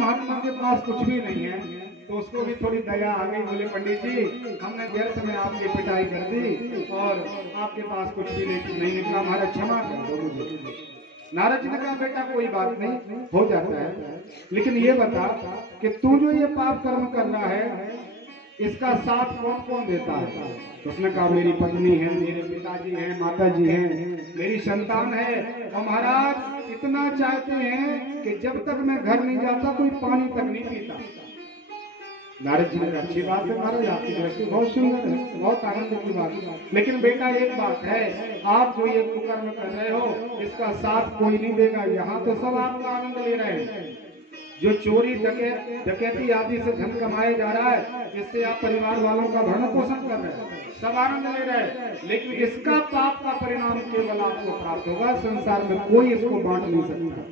महात्मा के पास कुछ भी नहीं है, तो उसको भी थोड़ी दया आ गई। बोले पंडित जी, हमने व्यर्थ में आपकी पिटाई कर दी और आपके पास कुछ भी नहीं निकला, हमारा क्षमा कर दो मुझे। नारद जी ने कहा बेटा कोई बात नहीं, हो जाता है, लेकिन ये बता कि तू जो ये पाप कर्म कर रहा है इसका साथ कौन कौन देता है? तो उसने कहा मेरी पत्नी है, मेरे पिताजी हैं, माताजी हैं, मेरी संतान है, और महाराज इतना चाहते हैं कि जब तक मैं घर नहीं जाता कोई पानी तक नहीं पीता। नारद जी ने कहा अच्छी बात है महाराज, आपकी दृष्टि बहुत सुंदर है, बहुत आनंद की बात है, लेकिन बेटा एक बात है, आप जो ये कुकर्म कर रहे हो इसका साथ कोई नहीं देगा। यहाँ तो सब आपका आनंद ले रहे हैं, जो चोरी डकैती आदि से धन कमाया जा रहा है, जिससे आप परिवार वालों का भरण पोषण कर रहे हैं, सब आनंद ले रहे हैं, लेकिन इसका पाप का परिणाम केवल आपको प्राप्त होगा। संसार में कोई इसको बांट नहीं सकता,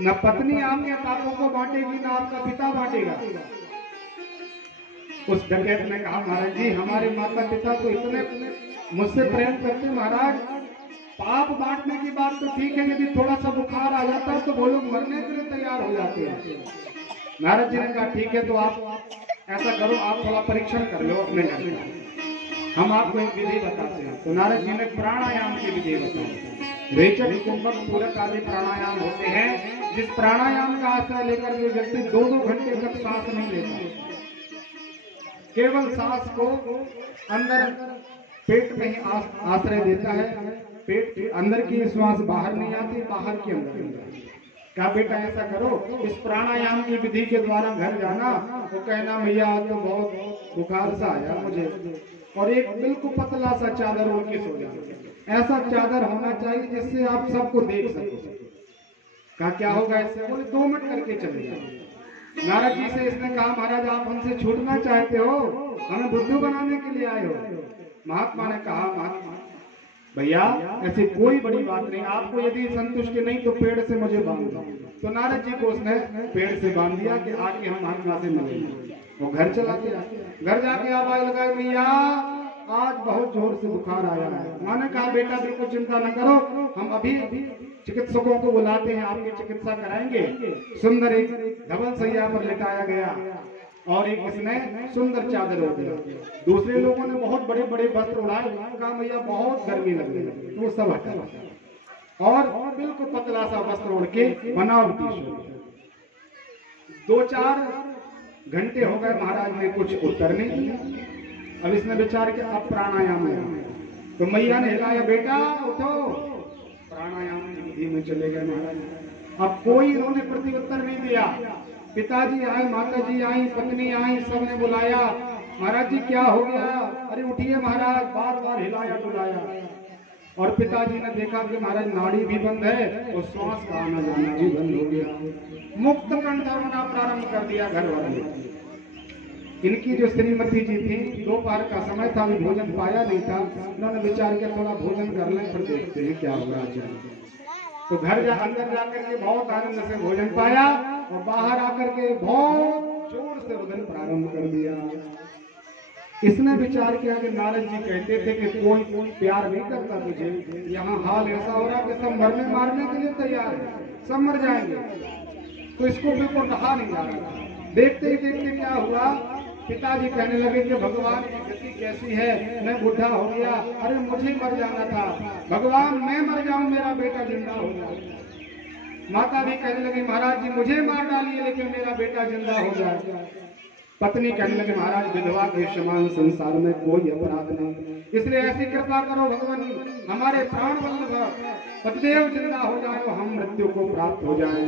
न पत्नी आपके पापों को बांटेगी, न आपका पिता बांटेगा। उस डकैत ने कहा महाराज जी, हमारे माता पिता तो इतने मुझसे प्रेम करते महाराज, पाप बांटने की बात तो ठीक है, यदि थोड़ा सा बुखार आ जाता है तो वो लोग मरने के लिए तैयार हो जाते हैं। नारद जी ने कहा ठीक है, तो आप ऐसा करो, आप थोड़ा परीक्षण कर लो अपने घर में, हम आपको एक विधि बताते हैं। तो नारद जी ने प्राणायाम की विधि बताई। रेचक, कुंभक, पूरक आदि प्राणायाम होते हैं, जिस प्राणायाम का आश्रय लेकर जो व्यक्ति 2-2 घंटे तक सांस नहीं लेता, केवल सांस को अंदर पेट में ही आश्रय देता है, पेट के अंदर की श्वास बाहर नहीं आती, बाहर के अंदर। क्या बेटा ऐसा करो, इस प्राणायाम की विधि के द्वारा घर जाना, तो कहना भैया तो बहुत बुखार सा आया मुझे, और एक बिल्कुल पतला सा चादर ओढ़ के सो जाना। ऐसा चादर होना चाहिए जिससे आप सबको देख सको। कहा क्या होगा इससे? बोले 2 मिनट करके चले जाओ। नारद जी से इसने कहा महाराज आप हमसे छूटना चाहते हो, हमें बुद्धू बनाने के लिए आए हो? महात्मा ने कहा महात्मा भैया ऐसी कोई बड़ी बात नहीं, आपको यदि संतुष्टि नहीं तो पेड़ से मुझे बांध दो। तो नारद जी को उसने पेड़ से बांध दिया कि आके हम महात्मा से मिलेंगे। वो घर चला गया, घर जाके आवाज लगाई भैया आज बहुत जोर से बुखार आया है। माँ ने कहा बेटा बिल्कुल चिंता न करो, हम अभी चिकित्सकों को बुलाते हैं, आपकी चिकित्सा कराएंगे। सुंदर एक धवल सैया पर लिटाया गया और एक इसने सुंदर चादर ओढ़ दिया। दूसरे लोगों ने बहुत बड़े बड़े वस्त्र उड़ाए, कहा भैया बहुत गर्मी लग रही है, तो वो सब हटा और बिल्कुल पतला सा वस्त्र ओढ़ के बनावटी सो। 2-4 घंटे हो गए, महाराज ने कुछ उत्तर नहीं किया। अब इसने विचार किया अब प्राणायाम है, तो मैया ने हिलाया बेटा उठो, प्राणायाम की विधि में चले गए महाराज। अब कोई इन्होंने प्रत्युत्तर नहीं दिया। पिताजी आए, माताजी आई, पत्नी आई, सबने बुलाया महाराज जी क्या हो गया? अरे उठिए महाराज, बार बार हिलाया बुलाया, और पिताजी ने देखा कि महाराज नाड़ी भी बंद है और श्वास का आना जाना भी बंद हो गया। मुक्त कंठ होना प्रारंभ कर दिया घर वाले। इनकी जो श्रीमती जी थी, दोपहर का समय था, अभी भोजन पाया नहीं था, उन्होंने विचार किया थोड़ा भोजन कर लें फिर देखते हैं क्या होगा। तो घर अंदर जाकर के बहुत आनंद से भोजन पाया और बाहर आकर के बहुत जोर से रुदन प्रारंभ कर दिया। इसने विचार किया कि नारद जी कहते थे कि कोई प्यार नहीं करता तुझे, यहाँ हाल ऐसा हो रहा कि सब मरने मारने के लिए तैयार है, सब मर जाएंगे। तो इसको बिल्कुल रहा नहीं जा रहा। देखते ही देखते क्या हुआ, पिताजी कहने लगे कि भगवान की गति कैसी है, मैं बुढ़ा हो गया, अरे मुझे मर जाना था, भगवान मैं मर जाऊं मेरा बेटा जिंदा हो जाए। माता भी कहने लगी महाराज जी मुझे मार डालिए लेकिन मेरा बेटा जिंदा हो जाए। पत्नी कहने लगे महाराज विधवा के समान संसार में कोई अपराध नहीं, इसलिए ऐसी कृपा करो भगवान हमारे प्राण वल्लभ पतिदेव जिंदा हो जाए, हम मृत्यु को प्राप्त हो जाए।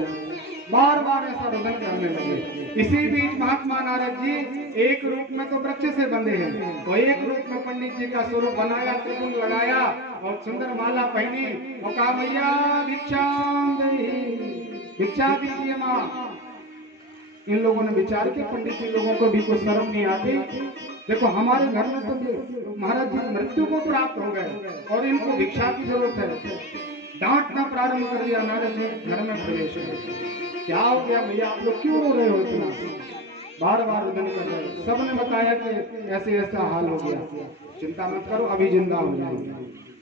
बार बार ऐसा रुदन करने लगे। इसी बीच महात्मा नारद जी एक रूप में तो वृक्ष से बंधे हैं, तो एक रूप में पंडित जी का स्वरूप बनाया, त्रिशूल लगाया और सुंदर माला पहनी और कहा भैया भिक्षा भिक्षा दीजिए माँ। इन लोगों ने विचार किया पंडित जी लोगों को भी कोई शर्म नहीं आती, देखो हमारे घर में तो महाराज जी मृत्यु को प्राप्त हो गए और इनको भिक्षा की जरूरत है। डांटना प्रारंभ कर दिया नारद जी, घर में प्रवेश क्या हो गया भैया आप लोग क्यों रो रहे हो इतना? बार बार रुदन कर रहे। सबने बताया कि ऐसे ऐसा हाल हो गया, चिंता मत करो अभी जिंदा हो जाएंगे।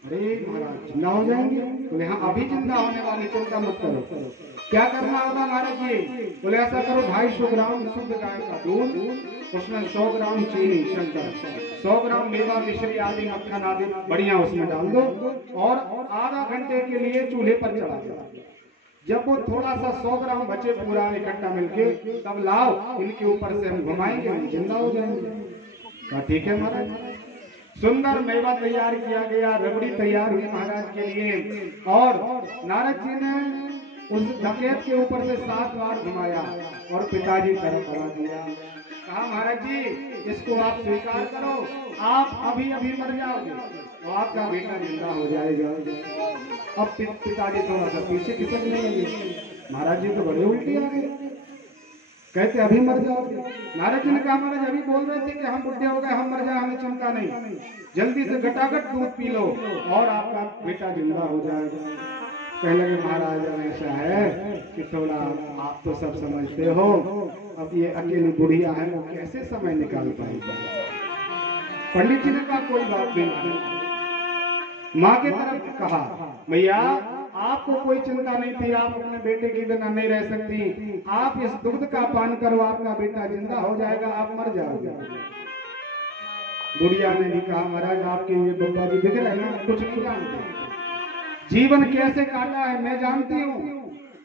अरे महाराज जिंदा हो जाएंगे? बोले हाँ अभी जिंदा होने वाले, चिंता मत करो। क्या करना होगा महाराज जी? बोले ऐसा करो 250 ग्राम शुद्ध गाय का दूध, उसमें 100 ग्राम चीनी शंकर, 100 ग्राम मेवा मिश्री आदि मक्खन आदि बढ़िया उसमें डाल दो और आधा घंटे के लिए चूल्हे पर चढ़ा दो। जब वो थोड़ा सा 100 ग्राम बचे पूरा इकट्ठा मिलके, तब लाओ, इनके ऊपर से हम घुमाएंगे, हम जिंदा हो जाएंगे। कहा ठीक है महाराज। सुंदर मेवा तैयार किया गया, रबड़ी तैयार हुई महाराज के लिए, और नारद जी ने उस डकैत के ऊपर से 7 बार घुमाया और पिताजी तरफ बढ़ा दिया। कहा महाराज जी इसको आप स्वीकार करो, आप अभी अभी मर जाओगे और आपका बेटा जिंदा हो जाएगा। अब पिताजी थोड़ा सा पीछे खिसकने लगे। महाराज जी तो बड़े उल्टे आ गए, कहते अभी मर जाओगे। नारद जी ने कहा महाराज अभी बोल रहे थे कि हम बुढ़े हो गए, हम मर जाए, हमें चिंता नहीं, जल्दी से गटागट दूध पी लो और आपका बेटा जिंदा हो जाएगा। कहने लगे महाराज ऐसा है कि थोड़ा आप तो सब समझते हो, अब ये अकेली बुढ़िया है, वो कैसे समय निकाल पाएगी। पंडित जी ने कहा कोई बात नहीं। माँ की तरफ कहा भैया आपको कोई चिंता नहीं थी, आप अपने बेटे के बिना नहीं रह सकती, आप इस दूध का पान करो, आपका बेटा जिंदा हो जाएगा, आप मर जाओगे। बुढ़िया ने भी कहा महाराज आपके ये बब्बा जी दिख रहे हैं ना, कुछ नहीं जानते, जीवन कैसे काटा है मैं जानती हूँ,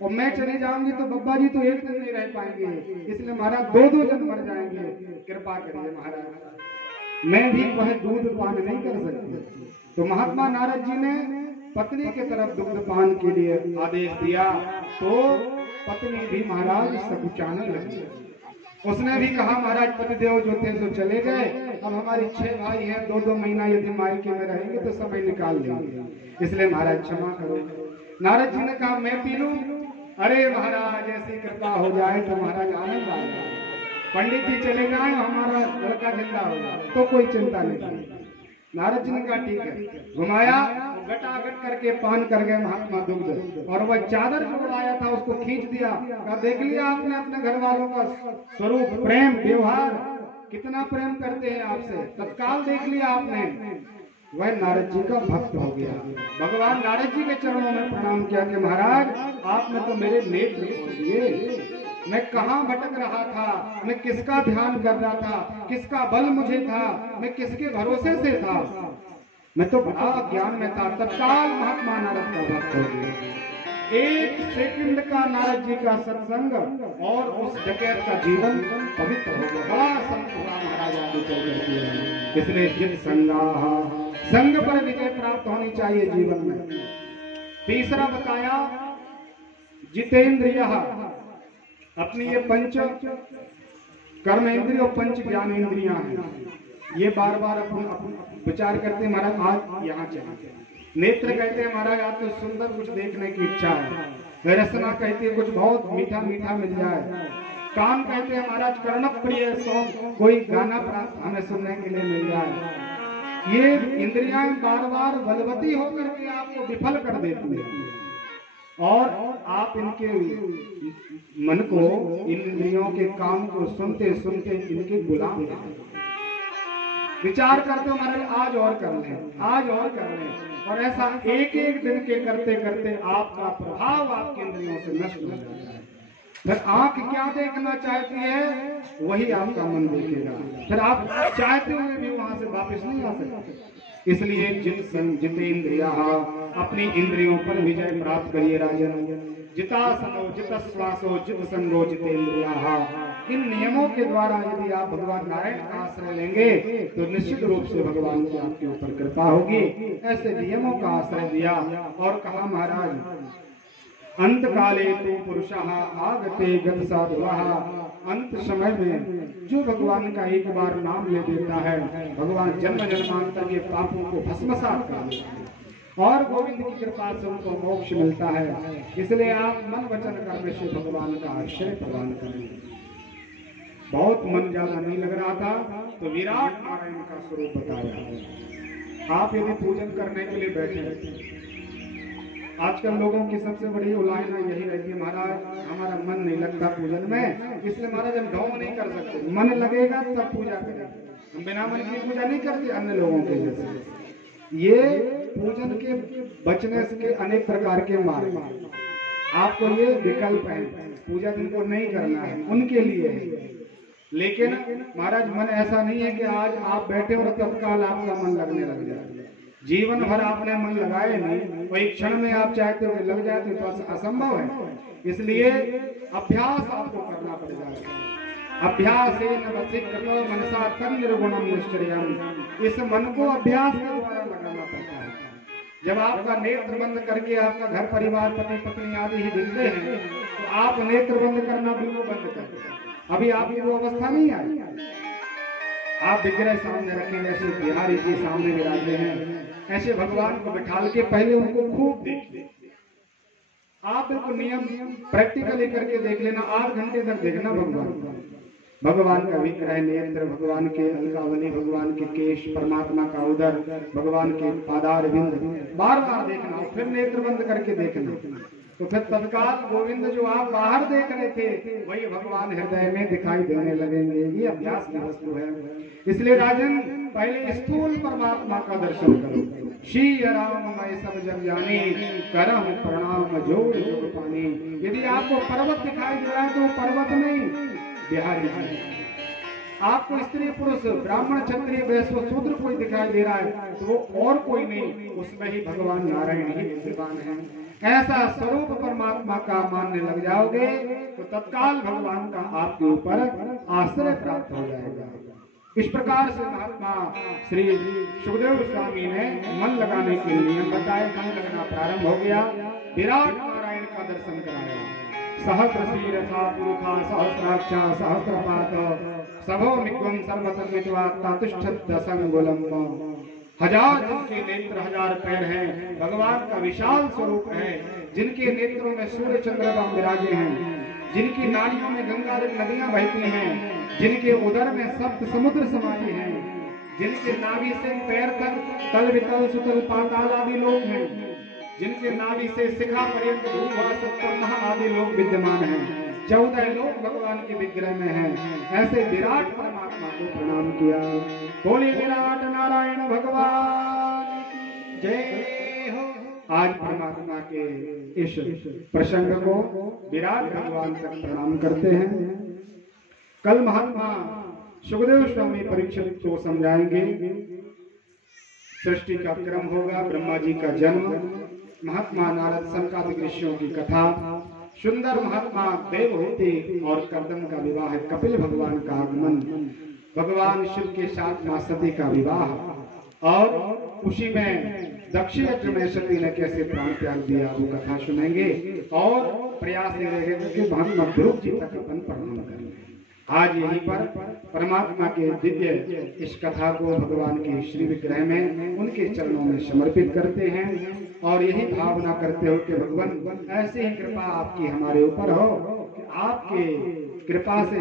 और मैं चली जाऊंगी तो बब्बा जी तो एक दिन नहीं रह पाएंगे, इसलिए महाराज 2-2 जन मर जाएंगे, कृपा करिए महाराज, मैं भी वह दूध पान नहीं कर सकती। तो महात्मा नारद जी ने पत्नी के तरफ दुग्ध पान के लिए आदेश दिया, तो पत्नी भी महाराज सकुचाने लगी। उसने भी कहा महाराज पतिदेव जो थे तो चले गए, अब हमारी 6 भाई हैं, 2-2 महीना यदि मायके में रहेंगे तो समय निकाल लेंगे, इसलिए महाराज क्षमा करो। नारद जी ने कहा मैं पी लूं? अरे महाराज ऐसी कृपा हो जाए तो महाराज आनंद आ जाए, पंडित जी चले जाए हमारा लड़का जिंदा हो जाए तो कोई चिंता नहीं। नारद जी ने कहा ठीक है, घुमाया, गटागट करके पान कर गए महात्मा दुग्ध, और वह चादर जो उड़ाया था उसको खींच दिया। कहा देख लिया आपने अपने घर वालों का स्वरूप, प्रेम व्यवहार, कितना प्रेम करते हैं आपसे, तत्काल देख लिया आपने। वह नारद जी का भक्त हो गया, भगवान नारद जी के चरणों में प्रणाम किया कि महाराज आपने तो मेरे नेत्र खोल दिए, मैं कहाँ भटक रहा था, मैं किसका ध्यान कर रहा था, किसका बल मुझे था, मैं किसके भरोसे से था, मैं तो बड़ा ज्ञान में था। तत्काल महात्मा नारद का भक्त हो गया। 1 सेकंड का नारद जी का सत्संग और उस डकैत का जीवन पवित्र हो गया। बड़ा संत हुआ महाराज आगे चल करके। इसलिए जित संगा संग पर विजय प्राप्त होनी चाहिए जीवन में। तीसरा बताया जितेंद्रिय, अपनी ये 5 कर्म इंद्रिय और 5 ज्ञान इंद्रियां हैं, ये बार बार अपन विचार करते हैं महाराज आज यहाँ चले। नेत्र कहते हैं महाराज आज तो सुंदर कुछ देखने की इच्छा है, रसना कहती है कुछ बहुत मीठा मीठा मिल जाए, कान कहते हैं महाराज कर्ण प्रिय सॉन्ग, कोई गाना प्राप्त हमें सुनने के लिए मिल जाए। ये इंद्रियां बार बार बलवती होकर के आपको विफल कर देती है और आप इनके मन को, इन इंद्रियों के काम को सुनते सुनते इनके गुलाम विचार करते हो महाराज आज और कर लें, आज और कर लें, और ऐसा एक एक दिन के करते करते आपका प्रभाव आपके इंद्रियों से नष्ट हो जाता है। फिर आंख क्या देखना चाहती है वही आपका मन देखेगा, फिर आप चाहते हुए भी वहां से वापस नहीं आ सकते। इसलिए जितेंद्रिया, अपनी इंद्रियों पर विजय प्राप्त करिए राजन। जितासनो जितश्वासो जित संगो जितेंद्रिया, इन नियमों के द्वारा यदि आप भगवान नारायण का आश्रय लेंगे तो निश्चित रूप से भगवान की आपके ऊपर कृपा होगी। ऐसे नियमों का आश्रय दिया और कहा महाराज अंत काले तू पुरुषः आगते गत साधुः, अंत समय में जो भगवान का एक बार नाम ले देता है भगवान जन्म जन्मांतर के पापों को भस्मसात कर देता है और गोविंद की कृपा से उनको मोक्ष मिलता है। इसलिए आप मन वचन कर्म से भगवान का आश्रय प्रदान करें। बहुत मन ज्यादा नहीं लग रहा था तो विराट नारायण का स्वरूप बताया। आप यदि पूजन करने के लिए बैठे, आजकल लोगों की सबसे बड़ी उलाहना यही रहती है महाराज हमारा मन नहीं लगता पूजन में, इसलिए महाराज हम ढोंग नहीं कर सकते, मन लगेगा तब पूजा करेंगे, हम बिना मन की पूजा नहीं करते अन्य लोगों के जैसे। ये पूजन के बचने के अनेक प्रकार के मार्ग, आपको ये विकल्प है, पूजा जिनको नहीं करना है उनके लिए है। लेकिन महाराज मन ऐसा नहीं है कि आज आप बैठे और तत्काल आपका मन लगने लग जाए। जीवन भर आपने मन लगाए नहीं, कोई क्षण में आप चाहते हो लग जाए तो असंभव है। इसलिए अभ्यास आपको करना पड़ जाएगा। अभ्यासेन वशीकृतो मनसा तन्निर्गुणं निश्चर्यम्। इस मन को अभ्यास के द्वारा लगाना पड़ता है। जब आपका नेत्र बंद करके आपका घर परिवार पति पत्नी आदि ही दिखते हैं तो आप नेत्र बंद करना बिल्कुल बंद कर दें। अभी आपकी वो अवस्था नहीं आई। आप विग्रह सामने रखें, जैसे बिहारी जी सामने विराजे हैं, ऐसे भगवान को बिठाल के पहले उनको खूब देखिए। आप बिल्कुल नियम प्रैक्टिकली करके देख लेना, 8 घंटे तक देखना भगवान का विग्रह, नेत्र, भगवान के अलकावली, भगवान के केश, परमात्मा का उदर, भगवान के पादार बिंद बार बार देखना और फिर नेत्र बंद करके देखना। तो फिर तत्काल गोविंद जो आप बाहर देख रहे थे वही भगवान हृदय में दिखाई देने लगेंगे। ये अभ्यास की वस्तु है। इसलिए राजन पहले स्थूल परमात्मा का दर्शन करो। श्री राम मैं सब जग जानी, करम प्रणाम जोड़ जोड़ पानी। यदि आपको पर्वत दिखाई दे रहा है तो पर्वत नहीं, बिहारी जी। आपको स्त्री पुरुष ब्राह्मण क्षत्रिय वैश्य शूद्र कोई दिखाई दे रहा है तो वो और कोई नहीं, उसमें ही भगवान नारायण ही विद्यमान है। ऐसा स्वरूप परमात्मा का मानने लग जाओगे तो तत्काल भगवान का आपके ऊपर आश्रय प्राप्त हो जाएगा। इस प्रकार से महात्मा श्री सुखदेव स्वामी ने मन लगाने के नियम बताए। मन लगना प्रारंभ हो गया। विराट नारायण का दर्शन कराया। सहस्र शीरसा पुरुषा सहस्राक्षा सहस्रपात सभो निगम सर्वतन्वित्वा तातिष्ठत् दशंगुलम्। हजार जिनके नेत्र, हजार पैर हैं, भगवान का विशाल स्वरूप है। जिनके नेत्रों में सूर्य चंद्रमा विराजे हैं, जिनकी नाड़ियों में गंगा नदियां बहती हैं, जिनके उदर में सप्त समुद्र समाये हैं, जिनके नाभि से पैर तक तल वितल सुतल पाताल आदि लोक हैं, जिनके नाभि से शिखा पर्यंत भूभा सप्तम आदि लोक विद्यमान हैं। 14 लोक भगवान के विग्रह में हैं। ऐसे विराट परमात्मा को प्रणाम किया। बोले विराट नारायण भगवान की जय हो। आज परमात्मा के इस प्रसंग को विराट भगवान तक प्रणाम करते हैं। कल महात्मा सुखदेव स्वामी परीक्षित को समझाएंगे। सृष्टि का क्रम होगा, ब्रह्मा जी का जन्म, महात्मा नारद संकादिक ऋषियों की कथा, सुंदर महात्मा देवहूति और कर्दम का विवाह, कपिल भगवान का आगमन, भगवान शिव के साथ मां सती का विवाह और उसी में दक्षिण में सती ने कैसे प्राण त्याग दिया वो कथा सुनेंगे। और प्रयास ये रहेगा कि महात्मा ध्रुव जी तक अपन प्रणाम करें। आज यहीं पर परमात्मा के दिव्य इस कथा को भगवान के श्री विग्रह में उनके चरणों में समर्पित करते हैं और यही भावना करते हो कि भगवान ऐसे ही कृपा आपकी हमारे ऊपर हो कि आपके कृपा से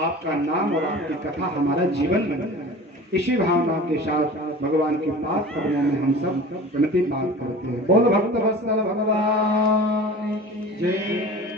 आपका नाम और आपकी कथा हमारा जीवन बन जाए। इसी भावना के साथ भगवान के पास कदमों में हम सब प्रणति बात करते हैं। बोल भक्त वत्सल भगवान जय।